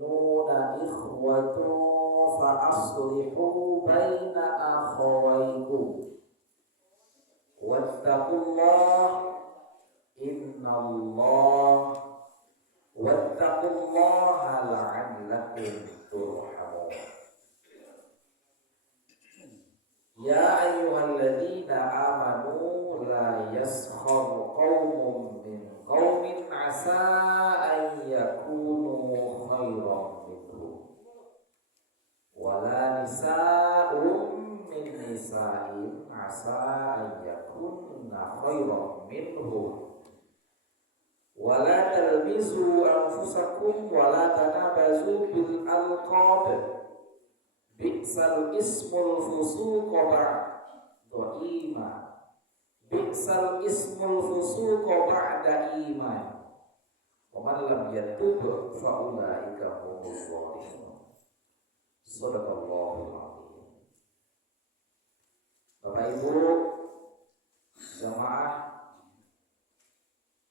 nuna ikhwatu fa aslihu baina akhawaykum wattaqullah innallah wattaqullaha la'allakum turhamun. Ya ayyuhalladzina amanu la yaskhar qaumun min qaumin asa an yakunu khairan minhum wala nisa'un min nisa'in asa an yakunna khairan minhum wala talmizu anfusakum wala tanabazu bil alqab bi'sal ismul fusuq ba'da iman bi'sal ismul fusuq ba'da iman wa man lam yatub fa ulaika humuz zalimun. Shadaqallahul azim. Bapak Ibu jamaah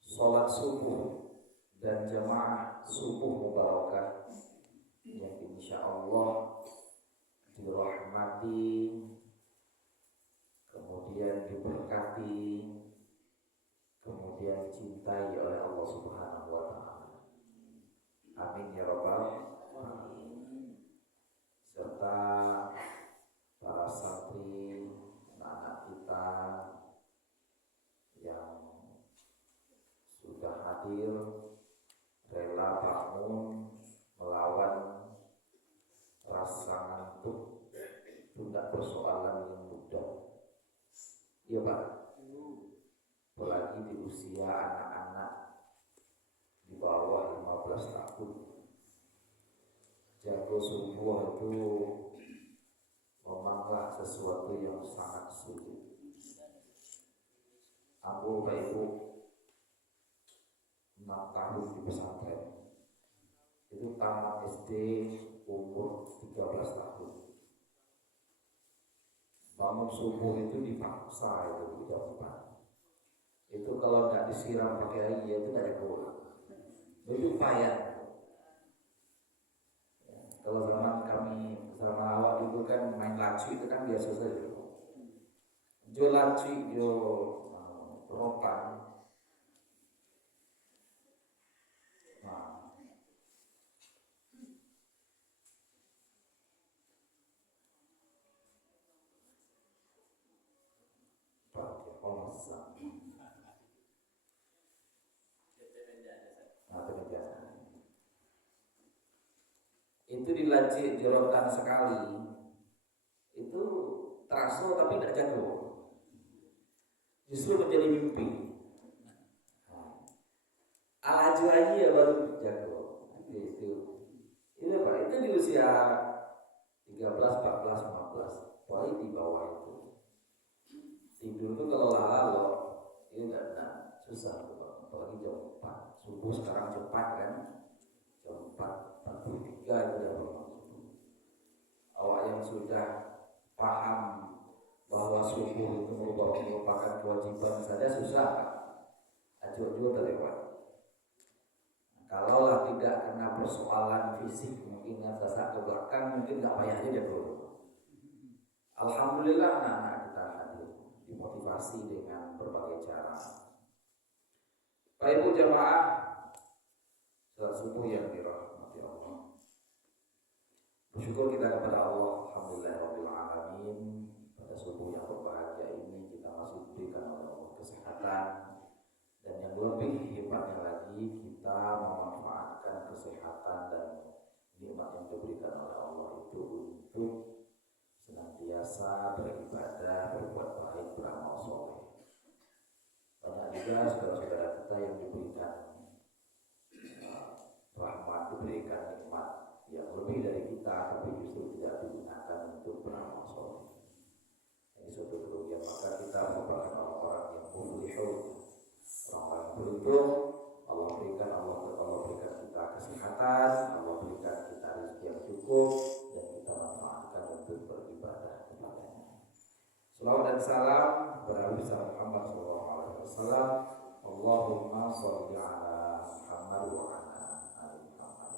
sholat subuh dan jamaah subuh mubarakah yang insya Allah dirahmati, kemudian diberkati, kemudian dicintai oleh Allah Subhanahu wa Ta'ala. Amin ya rabbal alamin. Serta para santri, anak kita yang sudah hadir rela bangun melawan rasa ngantuk, tidak persoalan yang mudah. Iya Pak, apalagi di usia anak-anak di bawah 15 tahun. Jago subuh itu memanglah sesuatu yang sangat sulit. Aku Pak Ibu 6 tahun di pesantren, itu tamat SD umur 13 tahun. Bangun subuh itu dipaksa itu di jam 4. Itu kalau nggak disiram pakai air itu nggak ada keluar. Itu payah. Ya, kalau zaman kami sama awak dulu kan main laci itu kan biasa saja. Jo laci, jo rotan. Itu dilacik jorotan sekali, itu terasa tapi tidak jago, justru menjadi mimpi. Alaju aja ya baru jago. Itu Pak, itu di usia 13, 14, 15, pokoknya di bawah itu. Tidur tuh kalau lala ini tidak susah tuh Pak, apalagi jam 4 subuh sekarang cepat kan, jam 4:43 itu udah bangun. Awak yang sudah paham bahwa subuh itu merupakan kewajiban saja susah, ajur-ajur terlewat. Kalaulah tidak kena persoalan fisik, mungkin sasak ke belakang, mungkin nggak payahnya dia dulu. Alhamdulillah anak-anak kita hadir, dimotivasi dengan berbagai cara. Bapak Ibu jamaah salat subuh yang dirahmati Allah. Bersyukur kita kepada Allah, alhamdulillahirabbil alamin, pada subuh yang berbahagia ini kita masih diberikan oleh Allah kesehatan, dan yang lebih hebatnya lagi kita memanfaatkan kesehatan dan nikmat yang diberikan oleh Allah itu untuk senantiasa beribadah, berbuat baik, beramal soleh. Banyak juga saudara-saudara kita yang diberikan rahmat, diberikan nikmat yang lebih dari kita, tapi justru tidak digunakan untuk beramal soleh. Ini suatu kerugian. Maka kita merupakan orang-orang yang muflihun, orang-orang beruntung. Allah berikan kita kesehatan, Allah berikan kita rezeki yang cukup, dan kita manfaatkan untuk beribadah kepadanya. Salawat dan salam berada bersama Muhammad SAW. Allahumma sholli ala Muhammad wa ala ali Muhammad.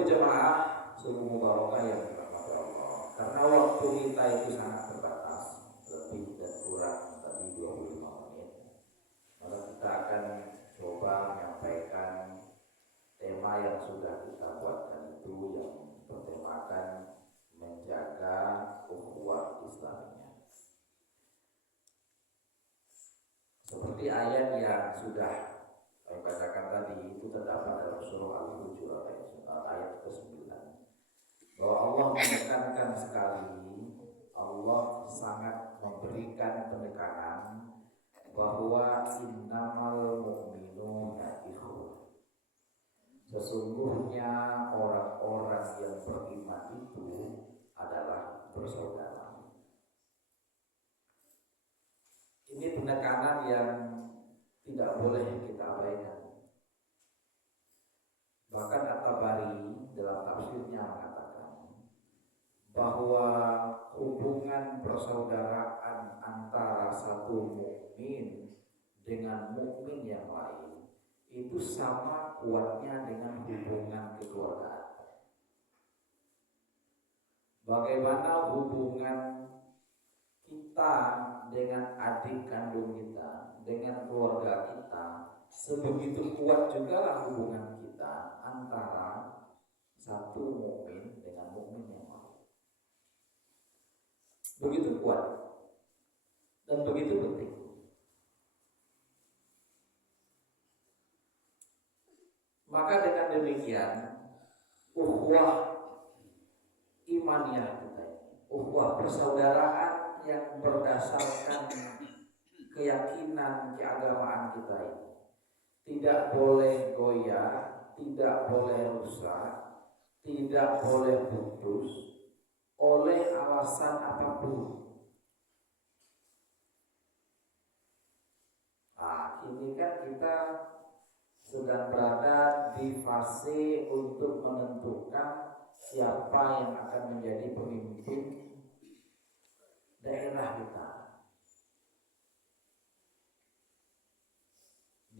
Ibu jemaah subuh mubarakah yang dirahmati Allah. Karena waktu kita itu sangat terbatas, lebih dan kurang tadi 25 menit. Maka kita akan coba menyampaikan tema yang sudah kita buatkan itu, yang bertemakan menjaga ukhuwah Islamiyah. Seperti ayat yang sudah saya bacakan tadi itu terdapat dalam surah Al-Hujurat ayat ke-9, bahwa Allah menekankan sekali, Allah sangat memberikan penekanan bahwa innamal mu'minuna ikhwah. Sesungguhnya orang-orang yang beriman itu adalah bersaudara. Ini penekanan yang tidak boleh kita abaikan. Bahkan At-Tabari dalam tafsirnya mengatakan bahwa hubungan persaudaraan antara satu mukmin dengan mukmin yang lain itu sama kuatnya dengan hubungan kekeluargaan. Bagaimana hubungan kita dengan adik kandung kita, dengan keluarga kita, sebegitu kuat juga lah hubungan kita antara satu mukmin dengan mukmin yang lain. Begitu kuat dan begitu penting. Maka dengan demikian ukhuwah imaniyah kita, ukhuwah persaudaraan yang berdasarkan keyakinan keagamaan kita ini tidak boleh goyah, tidak boleh rusak, tidak boleh putus oleh alasan apapun. Nah, ini kan kita sedang berada di fase untuk menentukan siapa yang akan menjadi pemimpin daerah kita.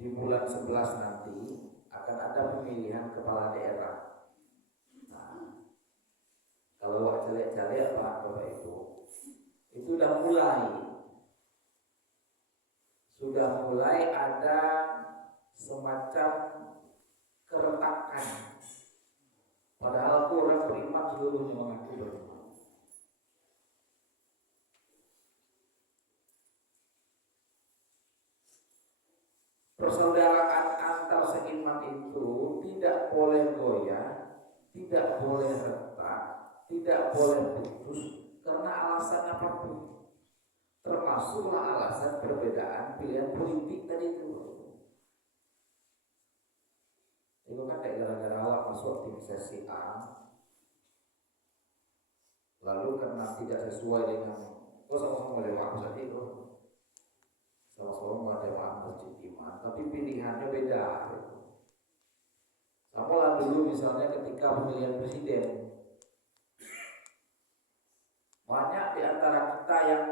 Di bulan 11 nanti akan ada pemilihan kepala daerah. Nah, kalau caleg-caleg Pak Bapak Ibu, itu sudah mulai ada semacam keretakan. Padahal orang beriman seluruhnya mengaku beriman. Persaudaraan antar seiman itu tidak boleh goyah, tidak boleh retak, tidak boleh putus karena alasan apapun. Termasuklah alasan perbedaan pilihan politik tadi itu. Itu kan kayak gara-gara awak masuk tim sesi A, lalu karena tidak sesuai dengan sama-sama lewat saat itu, sama-sama lewat masjid iman, tapi pilihannya beda. Sama lah dulu misalnya ketika pemilihan presiden, banyak di antara kita yang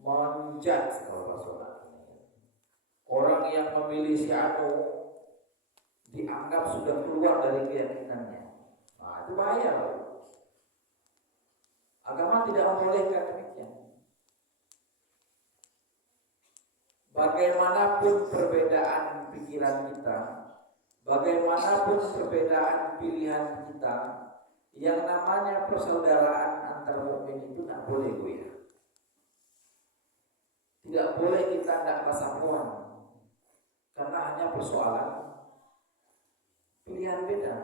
menjudge kalau bahasa orang yang memilih si Anu dianggap sudah keluar dari keyakinannya. Nah, itu bahaya loh. Agama tidak membolehkan demikian. Bagaimanapun perbedaan pikiran kita, bagaimanapun perbedaan pilihan kita, yang namanya persaudaraan antar mukmin itu tidak boleh goyah. Tidak boleh kita tidak pasamuan, karena hanya persoalan pilihan beda.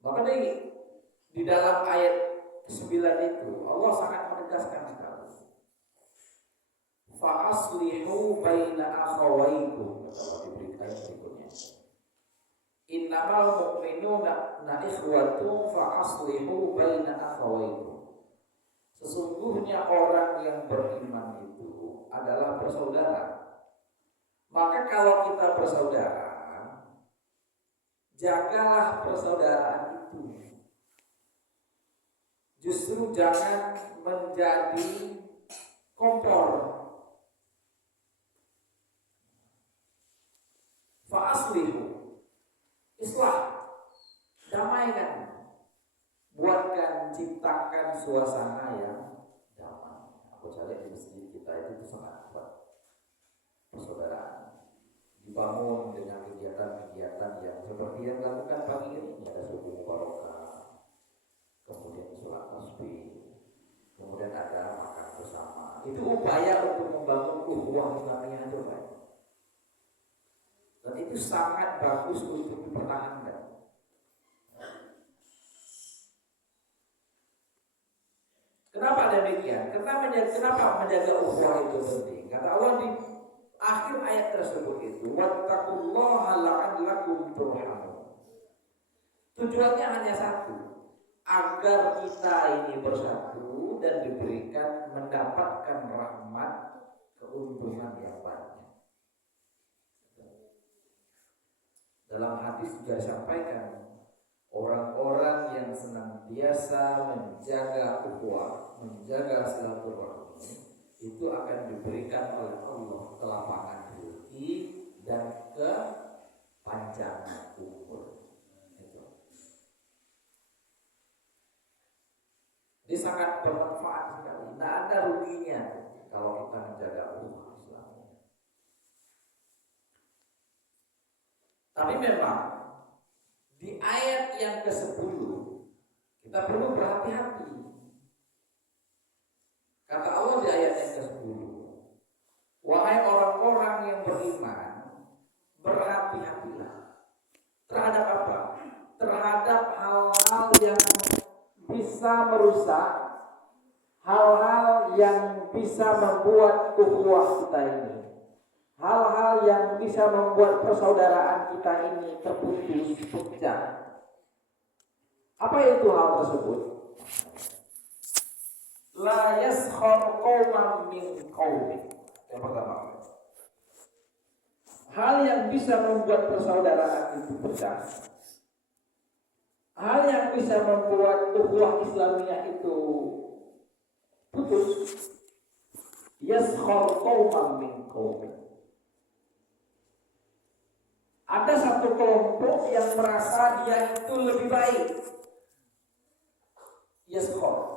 Maka di dalam ayat 9 itu Allah sangat menegaskan sekali. Fa aslihu baina akhawaykum, kalau diberi ayat berikutnya. Innamal mu'minuna ikhwatu fa aslihu baina akhawaykum. Sesungguhnya orang yang beriman itu adalah bersaudara. Maka kalau kita bersaudara, jagalah persaudaraan itu. Justru jangan menjadi kompor. Islah, damaikan, buatkan, ciptakan suasana yang damai. Aku cari di masjid kita itu sangat kuat persaudaraan. Dibangun dengan kegiatan-kegiatan yang seperti yang dilakukan pagi ini. Ada subuh mubarakah, kemudian sholat tasbih, kemudian ada makan bersama. Itu upaya untuk membangun ukhuwah Islamiyah itu, Pak. Dan itu sangat bagus untuk dipertahankan. Kenapa demikian? Kenapa menjaga ukhuwah itu penting? Kata Allah di akhir ayat tersebut itu, wattaqullaha la'allakum turhamun. Tujuannya hanya satu, agar kita ini bersatu dan diberikan mendapatkan rahmat keuntungan yang banyak. Dalam hadis juga disampaikan, orang-orang yang senantiasa menjaga ukhuwah, menjaga silaturahmi, itu akan diberikan oleh Allah kelapangan rezeki dan kepanjangan umur. Ini sangat bermanfaat sekali. Tidak ada ruginya kalau kita menjaga ukhuwah Islam. Tapi memang di ayat yang ke-10 kita perlu berhati-hati. Kata Allah di ayat yang ke-10, wahai orang-orang yang beriman, berhati-hatilah. Terhadap apa? Terhadap hal-hal yang bisa merusak, hal-hal yang bisa membuat ukhuwah kita ini, hal-hal yang bisa membuat persaudaraan kita ini terputus, pecah. Apa itu hal tersebut? La yaskhar qauman min qaumin. Yang pertama, hal yang bisa membuat persaudaraan itu pecah, hal yang bisa membuat ukhuwah Islamiyah itu putus. Yaskhar qauman min qaumin. Ada satu kelompok yang merasa dia itu lebih baik. Yaskhar.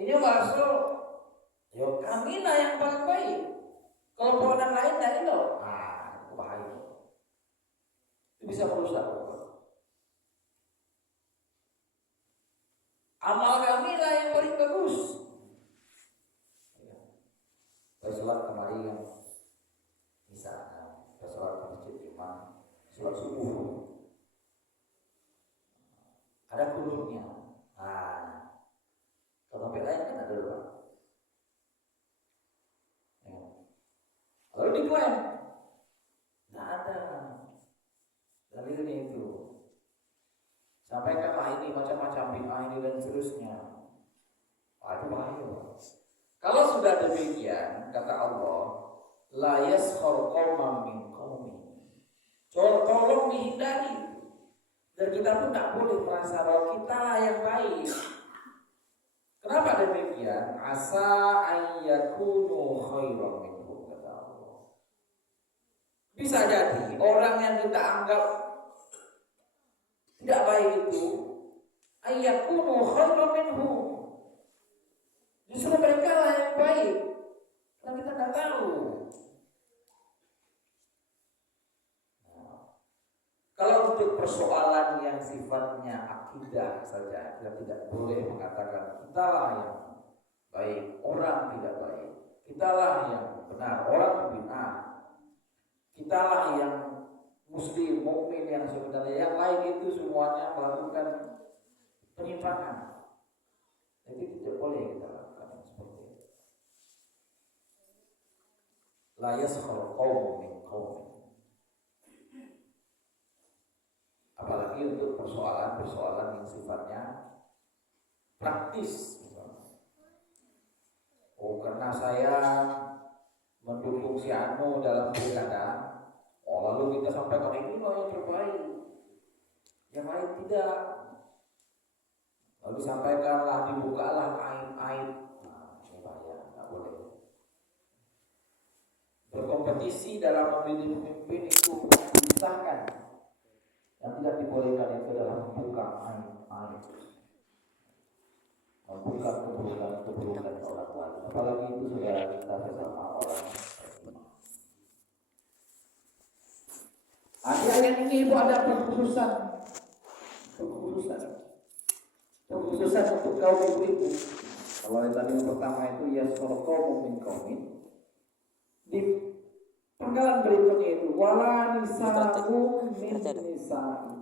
Ini masuk, yo kami lah yang paling baik. Kelompok orang lain dari lo, itu bahaya. Itu bisa merusak. Amal kami lah yang paling bagus. Saya sholat kemarin yang misalnya, saya sholat di masjid imam, sholat subuh, ada kunutnya. Kalau sampai lain kan ada doa. Lalu diklaim, nggak ada. Dalilnya itu. Sampaikanlah ini macam-macam bid'ah ini dan seterusnya. Itu bahaya. Kalau sudah demikian, kata Allah, la yaskhar qauman min qaumin. Tolong dihindari. Dan kita pun tak boleh merasa bahwa kita yang baik. Kenapa demikian? Asa ayyakunu khairan minhum, kata Allah. Bisa jadi orang yang kita anggap tidak baik itu ayyakunu khairan minhum. Justru mereka lah yang baik. Karena kita tidak tahu. Kalau untuk persoalan yang sifatnya akidah saja, kita tidak boleh mengatakan kitalah yang baik, orang tidak baik. Kitalah yang benar, orang bid'ah. Kitalah yang muslim, mukmin yang sebenarnya. Yang lain itu semuanya melakukan penyimpangan. Jadi tidak boleh kita lakukan seperti itu. La yaskhar qaumun min qaumin. Apalagi untuk persoalan-persoalan yang sifatnya praktis, misalnya. Karena saya mendukung si Anu dalam pilkada, lalu kita sampaikan ini loh yang terbaik, yang lain tidak. Lalu disampaikanlah, dibukalah aib-aib. Ini bahaya, nggak boleh. kompetisi dalam memilih pemimpin itu disahkan. Yang tidak dibolehkan itu adalah membuka aib, membuka keburukan orang lain. Apalagi itu saudara kita sesama orang. Di ayat ini itu ada pengkhususan untuk kaum ibu-ibu. Kalau yang tadi yang pertama itu ya suruh kaum min. Di pangkalan berikutnya itu wala nisa'u min nisa'i.